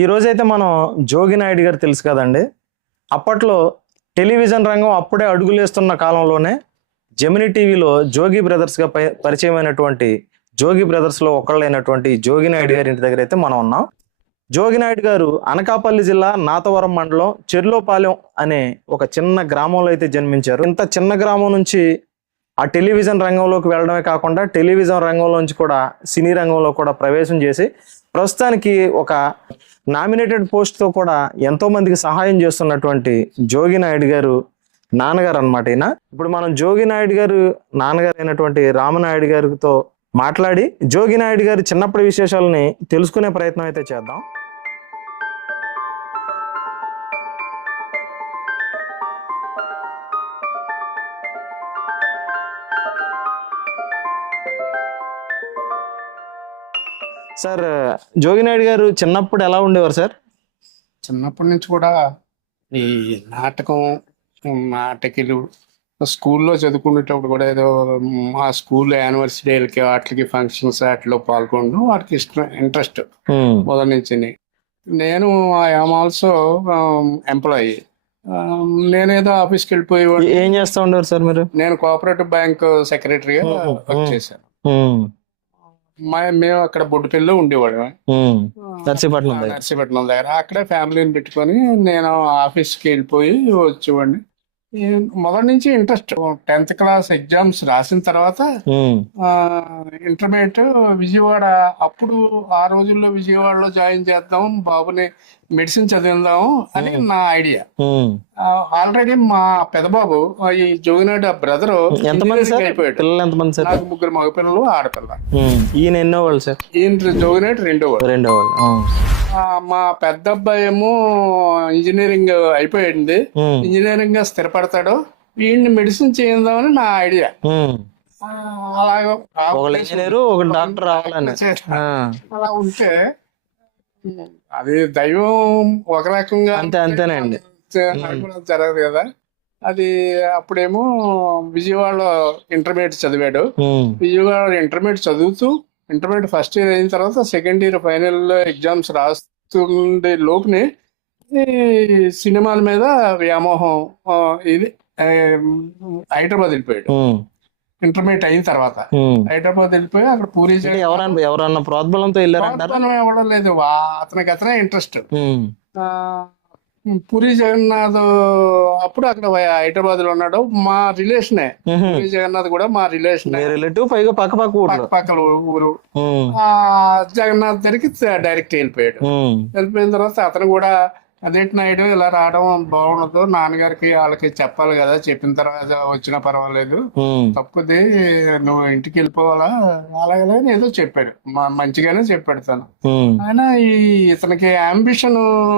ఈ రోజైతే మనం జోగి నాయుడు గారు తెలుసు కదండి. అప్పట్లో టెలివిజన్ రంగం అప్పుడే అడుగులేస్తున్న కాలంలోనే జమిని టీవీలో జోగి బ్రదర్స్గా పరిచయమైనటువంటి జోగి బ్రదర్స్లో ఒకళ్ళైనటువంటి జోగి నాయుడు గారి ఇంటి దగ్గర అయితే మనం ఉన్నాం. జోగి నాయుడు గారు అనకాపల్లి జిల్లా నాతవరం మండలం చెర్లోపాలెం అనే ఒక చిన్న గ్రామంలో అయితే జన్మించారు. ఇంత చిన్న గ్రామం నుంచి ఆ టెలివిజన్ రంగంలోకి వెళ్ళడమే కాకుండా టెలివిజన్ రంగంలో నుంచి కూడా సినీ రంగంలో కూడా ప్రవేశం చేసి ప్రస్తుతానికి ఒక నామినేటెడ్ పోస్ట్తో కూడా ఎంతోమందికి సహాయం చేస్తున్నటువంటి జోగి నాయుడు గారు నాన్నగారు అనమాట ఈయన. ఇప్పుడు మనం జోగి నాయుడు గారు నాన్నగారు అయినటువంటి రామనాయుడు గారితో మాట్లాడి జోగి నాయుడు గారి చిన్నప్పటి విశేషాలని తెలుసుకునే ప్రయత్నం అయితే చేద్దాం. సార్ జోగి నాయుడు గారు చిన్నప్పుడు ఎలా ఉండేవారు సార్? చిన్నప్పటి నుంచి కూడా ఈ నాటకం నాటకాలు స్కూల్లో చదువుకునేటప్పుడు కూడా ఏదో మా స్కూల్ యానివర్సరీలకి వాటికి ఫంక్షన్స్ వాటిలో పాల్గొనడం వాటికి ఇష్టం ఇంట్రెస్ట్ మొదటి నుంచి నేను ఐఎమ్ ఆల్సో ఎంప్లాయీ. నేనేదో ఆఫీస్కి వెళ్ళిపోయేవాడిని. ఏం చేస్తా ఉండేవారు సార్ మీరు? నేను కోఆపరేటివ్ బ్యాంక్ సెక్రటరీగా. వర్క్ చేశాను. మా మేము అక్కడ బొడ్డుపల్లిలో ఉండేవాళ్ళం. ఉమ్, నర్సీపట్నం. నర్సీపట్నం దగ్గర. అక్కడే ఫ్యామిలీని పెట్టుకొని నేను ఆఫీస్కి వెళ్ళిపోయి వచ్చేవాడిని. మొదటి నుంచి ఇంట్రెస్ట్. టెన్త్ క్లాస్ ఎగ్జామ్స్ రాసిన తర్వాత ఇంటర్మీడియట్ విజయవాడ. అప్పుడు ఆ రోజుల్లో విజయవాడలో జాయిన్ చేద్దాం బాబుని మెడిసిన్ చదివిద్దాం అని నా ఐడియా. ఆల్రెడీ మా పెదబాబు ఈ జోగినాడు బ్రదర్ అయిపోయాడు. నాకు ముగ్గురు మగపిల్లలు ఆడపిల్ల. ఈయన ఎన్నో వాళ్ళు సార్? ఈయన జోగినాడు రెండో వాడు రెండో వాళ్ళు మా పెద్ద అబ్బాయి ఏమో ఇంజనీరింగ్ అయిపోయింది. ఇంజనీరింగ్గా స్థిరపడతాడు. వీడిని మెడిసిన్ చేద్దామని నా ఐడియా. అలాగే ఒకళ్ళు ఇంజనీరు ఒక డాక్టర్ అలా ఉంటే అది దైవం ఒక రకంగా అంతే అంతేనండి. జరగదు కదా. అది అప్పుడేమో విజయవాడలో ఇంటర్మీడియట్ చదివాడు. విజయవాడ ఇంటర్మీడియట్ చదువుతూ ఇంటర్మీడియట్ ఫస్ట్ ఇయర్ అయిన తర్వాత సెకండ్ ఇయర్ ఫైనల్ ఎగ్జామ్స్ రాస్తుండే లోపుని ఈ సినిమాల మీద వ్యామోహం ఇది హైదరాబాద్ వెళ్ళిపోయాడు. ఇంటర్మీడియట్ అయిన తర్వాత. హైదరాబాద్ వెళ్ళిపోయి అక్కడ పూరి ఎవరన్నా ఎవరన్నా ప్రోద్బలంతో ఇవ్వడం లేదు. అతనికి అతనే ఇంట్రెస్ట్ పూరి జగన్నాథ్ అప్పుడు అక్కడ హైదరాబాద్లో ఉన్నాడు. మా రిలేషనే. పూరి జగన్నాథ్ కూడా మా రిలేషన్ రిలేటివ్ పైగా పక్క పక్క ఊర్లో. పక్కల ఊరు. జగన్నాథ్ దగ్గరికి డైరెక్ట్ వెళ్ళిపోయాడు. వెళ్ళిపోయిన తర్వాత అతను కూడా అదేంటి నాయుడు? ఇలా రావడం బాగుండదు. నాన్నగారికి వాళ్ళకి చెప్పాలి కదా. చెప్పిన తర్వాత వచ్చినా పర్వాలేదు. తప్పుది నువ్వు ఇంటికి వెళ్ళిపోవాలా? అలాగే ఏదో చెప్పాడు. మంచిగానే చెప్పాడు తను. ఆయన ఈ ఇతనికి అంబిషన్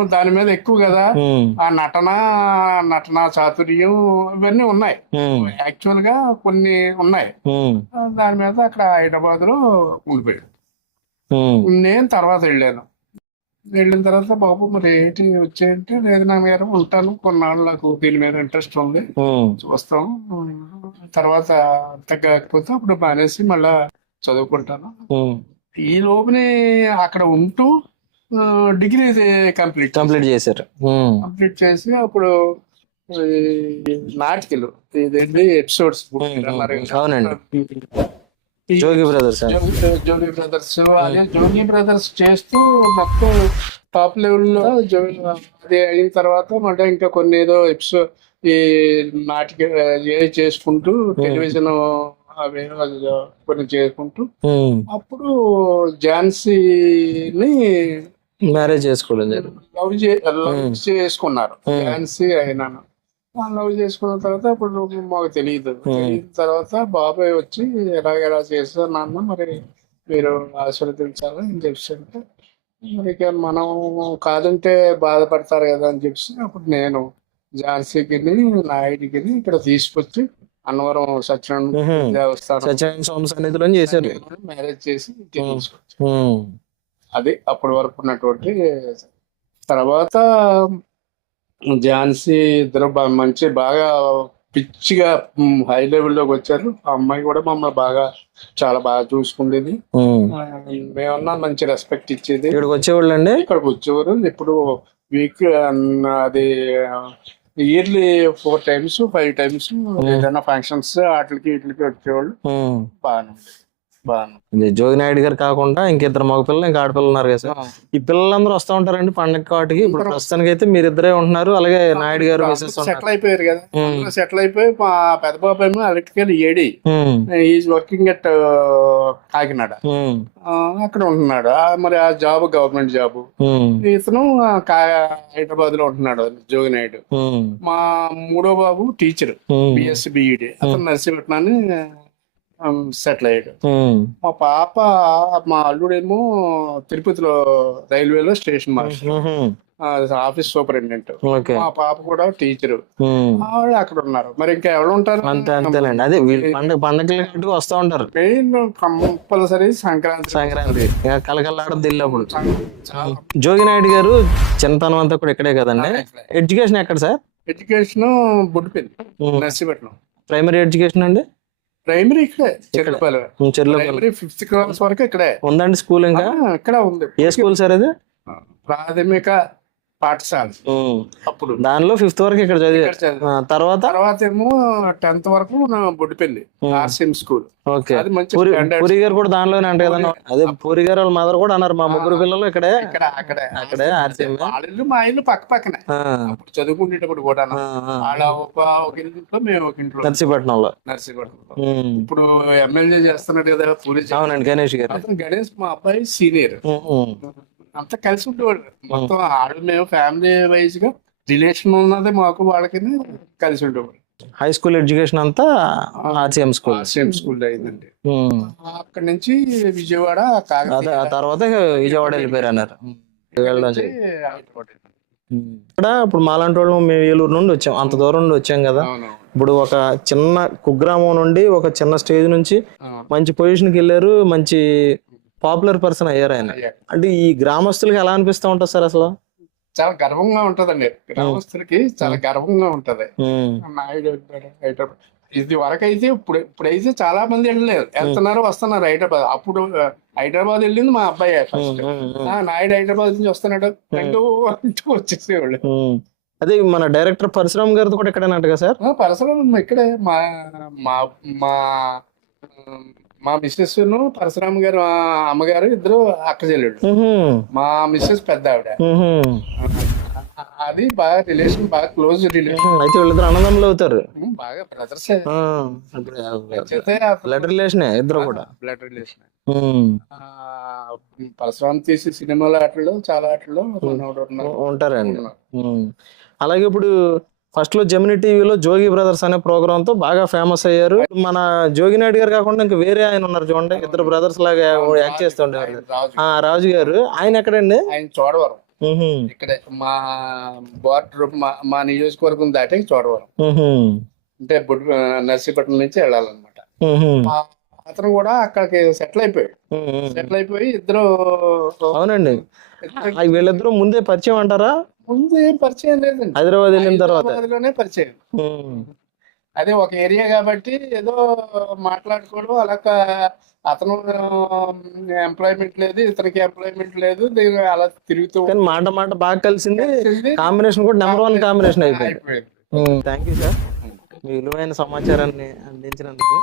దాని మీద ఎక్కువ కదా. ఆ నటన నటన చాతుర్యం ఇవన్నీ ఉన్నాయి. యాక్చువల్గా కొన్ని ఉన్నాయి. దాని మీద అక్కడ హైదరాబాద్లో ఉండిపోయాడు నేను తర్వాత వెళ్ళాను. వెళ్ళిన తర్వాత బాబు మరి ఏంటి వచ్చేయంటే లేదు నా మీద ఉంటాను కొన్నాళ్ళు నాకు దీని మీద ఇంట్రెస్ట్ ఉంది చూస్తాం. తర్వాత తగ్గకపోతే అప్పుడు మానేసి మళ్ళా చదువుకుంటాను. ఈ లోపుని అక్కడ ఉంటూ డిగ్రీ కంప్లీట్ కంప్లీట్ చేశారు. కంప్లీట్ చేసి అప్పుడు నాటికలు ఇదేంటి ఎపిసోడ్స్ అవునండి. జోగి బ్రదర్స్. జోగి బ్రదర్స్ అదే జోగి బ్రదర్స్ చేస్తూ మొత్తం టాప్ లెవెల్లో జోగి అది అయిన తర్వాత మళ్ళీ ఇంకా కొన్ని ఏదో ఎపిసోడ్ ఈ నాటిక చేసుకుంటూ టెలివిజన్ అవి కొన్ని చేసుకుంటూ ఉమ్, అప్పుడు ఝాన్సీని మ్యారేజ్ చేసుకోవడం జరిగింది. లవ్ చే లవ్ చేసుకున్నారు. Hmm. ఝాన్సీ అయినాను. లవ్ చేసుకున్న తర్వాత ఇప్పుడు మాకు తెలియదు తెలియని తర్వాత బాబాయ్ వచ్చి ఎలా ఎలా చేస్తారు నాన్న మరి మీరు ఆశీర్వదించాలి అని చెప్పి ఇక మనం కాదంటే బాధపడతారు కదా అని చెప్పి అప్పుడు నేను ఝాన్సీకి నాయుడికి ఇక్కడ తీసుకొచ్చి అన్నవరం సత్యనారాయణ. దేవస్థానం సత్యనారాయణ స్వామి సన్నిధిలో చేశారు. మ్యారేజ్ చేసి. తీసుకొచ్చి అది అప్పటి వరకు ఉన్నటువంటి తర్వాత ఝాన్సీ ఇద్దరు మంచి బాగా పిచ్చిగా హై లెవెల్లోకి వచ్చారు. ఆ అమ్మాయి కూడా మమ్మల్ని బాగా చాలా బాగా చూసుకుండేది మేమన్నా మంచి రెస్పెక్ట్ ఇచ్చేది. ఇక్కడికి వచ్చేవాళ్ళు అండి? ఇక్కడికి వచ్చేవారు. ఇప్పుడు వీక్ అది yearly four times five times ఏదైనా ఫంక్షన్స్ వాటికి వీటికి వచ్చేవాళ్ళు. బాగానే ఉంది. బాగానే ఉంది. జోగి నాయుడు గారు కాకుండా ఇంకిద్దరు మగ పిల్లలు ఇంకా ఆడపిల్లలు ఉన్నారు కదా సార్ ఈ పిల్లలందరూ వస్తూ ఉంటారండి పండగ వాటికి ఇప్పుడు ప్రస్తుతానికి అయితే మీరిద్దరే ఉంటున్నారు అలాగే నాయుడు గారు సెటిల్ అయిపోయారు కదా. సెటిల్ అయిపోయి మా పెద్ద బాబు ఏమో electrical AD. Is working at Kakinada అక్కడ ఉంటున్నాడు మరి ఆ జాబ్ గవర్నమెంట్ జాబ్. ఇతను హైదరాబాద్లో ఉంటున్నాడు జోగి నాయుడు ఉమ్. మా మూడో బాబు టీచర్. బిఎస్సి బిఈడి అతను నర్సీపట్నాన్ని సెటిల్ అయ్యాడు. మా పాప మా అల్లుడేమో తిరుపతిలో రైల్వేలో స్టేషన్ మాస్టర్. Office superintendent. మా పాప కూడా టీచర్. ఆవిడ అక్కడ ఉన్నారు. మరి ఇంకా ఎవరు ఉంటారు? అంతే అంతేలేండి. అదే పండగ పండగలకి వస్తూ ఉంటారు. Main compulsory Sankranti. సంక్రాంతి. ఇక కలకల్లాడద్దు వెళ్ళినప్పుడు చాలా జోగి నాయుడు గారు చిన్నతనం అంతా కూడా ఇక్కడే కదండి? ఎడ్యుకేషన్ ఎక్కడ sir? Education Buddipalli. Narsipatnam. Primary education అండి? ప్రైమరీ ఇక్కడే చెర్లోపల్లి ప్రైమరీ ఫిఫ్త్ క్లాస్ వరకు ఇక్కడే. ఉందండి స్కూల్ ఇంకా? ఇక్కడ ఉంది. ఏ స్కూల్ సార్ అది? ప్రాథమిక పాఠశాల. అప్పుడు. దానిలో ఫిఫ్త్ వరకు ఇక్కడ చదివా. తర్వాత తర్వాత? ఏమో టెన్త్ వరకు బుడ్డిపల్లి. RCM school. ఓకే. అది మంచి పూరి గారు కూడా దానిలోనే అంటే కదండి అదే పూరి గారు వాళ్ళ మదర్ కూడా అన్నారు మా ముగ్గురు పిల్లలు ఇక్కడే. ఇక్కడ అక్కడే. అక్కడే RCM. వాళ్ళ మా ఇల్లు పక్క పక్కనే. అప్పుడు చదువుకునేటప్పుడు కూడా. వాళ్ళ ఒక ఇంట్లో మేము ఒక ఇంట్లో. నర్సీపట్నంలో. నర్సీపట్నంలో. ఇప్పుడు ఎమ్మెల్యే చేస్తున్నాడు కదా పూరి. అవునండి గణేష్ గారు. గణేష్ మా అబ్బాయి సీనియర్. అంతా కలిసి ఉండేవాడు. మొత్తం ఆడు మేము ఫ్యామిలీ వైజ్గా రిలేషన్ ఉన్నది మాకు వాళ్ళకి కలిసి ఉండేవాడు. హై స్కూల్ ఎడ్యుకేషన్ అంతా R C M school same school అయిందండి. అక్కడి నుంచి విజయవాడ ఆ తర్వాత విజయవాడ వెళ్ళిపోయారు అన్నారు. ఇక్కడ ఇప్పుడు మాలాంటి వాళ్ళు మేము ఏలూరు నుండి వచ్చాం. అంత దూరం నుండి వచ్చాం కదా. ఇప్పుడు ఒక చిన్న కుగ్రామం నుండి ఒక చిన్న స్టేజ్ నుంచి. మంచి పొజిషన్కి వెళ్ళారు. మంచి పాపులర్ పర్సన్ అయ్యారు ఆయన. అంటే ఈ గ్రామస్తులకి ఎలా అనిపిస్తూ ఉంటుంది సార్ అసలు? చాలా గర్వంగా ఉంటదండి. గ్రామస్తులకి చాలా గర్వంగా ఉంటది. ఉమ్. నాయుడు హైదరాబాద్. ఇది వరకు అయితే ఇప్పుడు ఇప్పుడైతే చాలా మంది వెళ్ళలేదు. వెళ్తున్నారు వస్తున్నారు హైదరాబాద్. అప్పుడు హైదరాబాద్ వెళ్ళింది మా అబ్బాయి ఫస్ట్ నాయుడు హైదరాబాద్ నుంచి వస్తున్నాడు. అంటూ వచ్చేసేవాళ్ళు. అదే మన డైరెక్టర్ పరశురామ్ గారిది కూడా ఇక్కడేనట్టుగా సార్? ఆ, పరశురాం ఇక్కడే. మా మా మా మా మిస్సెస్ పరశురామ్ గారు అమ్మగారు ఇద్దరు అక్క ఉహుం. మా మిస్సెస్ పెద్ద ఆవిడ. అది బాగా రిలేషన్ బాగా క్లోజ్ రిలేషన్. అయితే వీళ్ళిద్దరు అన్నదమ్ములు అవుతారు బాగా బ్రదర్స్ బ్లడ్ రిలేషనే ఇద్దరు కూడా బ్లడ్ రిలేషన్. పరశురామ్ తీసి సినిమాల ఆటల్లో చాలా ఆటల్లో. ఉంటారండి. అలాగే ఇప్పుడు ఫస్ట్లో జమిని టీవీలో జోగి బ్రదర్స్ అనే ప్రోగ్రామ్తో బాగా ఫేమస్ అయ్యారు. మన జోగి నాయుడు గారు కాకుండా ఇంకా వేరే ఆయన ఉన్నారు చూడండి ఇద్దరు బ్రదర్స్ లాగా యాక్ట్ చేస్తుండేవారు రాజు ఆ రాజు గారు. ఆయన ఎక్కడండి? ఆయన చోడవరం. ఇక్కడే మా బార్డర్ మా మా నియోజకవర్గం దాటి చోడవరం. అంటే బుడ్ నర్సీపట్నం నుంచి వెళ్ళాలన్నమాట. అతను కూడా అక్కడికి సెటిల్ అయిపోయాడు. సెటిల్ అయిపోయి ఇద్దరు అవునండి. వీళ్ళిద్దరూ ముందే పరిచయం అంటారా? ముందు ఏం పరిచయం లేదండి. హైదరాబాద్ వెళ్ళిన తర్వాత. హైదరాబాద్లోనే పరిచయం. అదే ఒక ఏరియా కాబట్టి ఏదో మాట్లాడుకోవడం అలా క- అతను ఎంప్లాయ్మెంట్ లేదు ఇతనికి ఎంప్లాయ్మెంట్ లేదు అలా తిరుగుతూ కానీ మాట మాట బాగా కలిసింది. కాంబినేషన్ కూడా నెంబర్ వన్ కాంబినేషన్ అయిపోయింది. అయిపోయింది. Thank you sir. మీ విలువైన సమాచారాన్ని అందించినందుకు.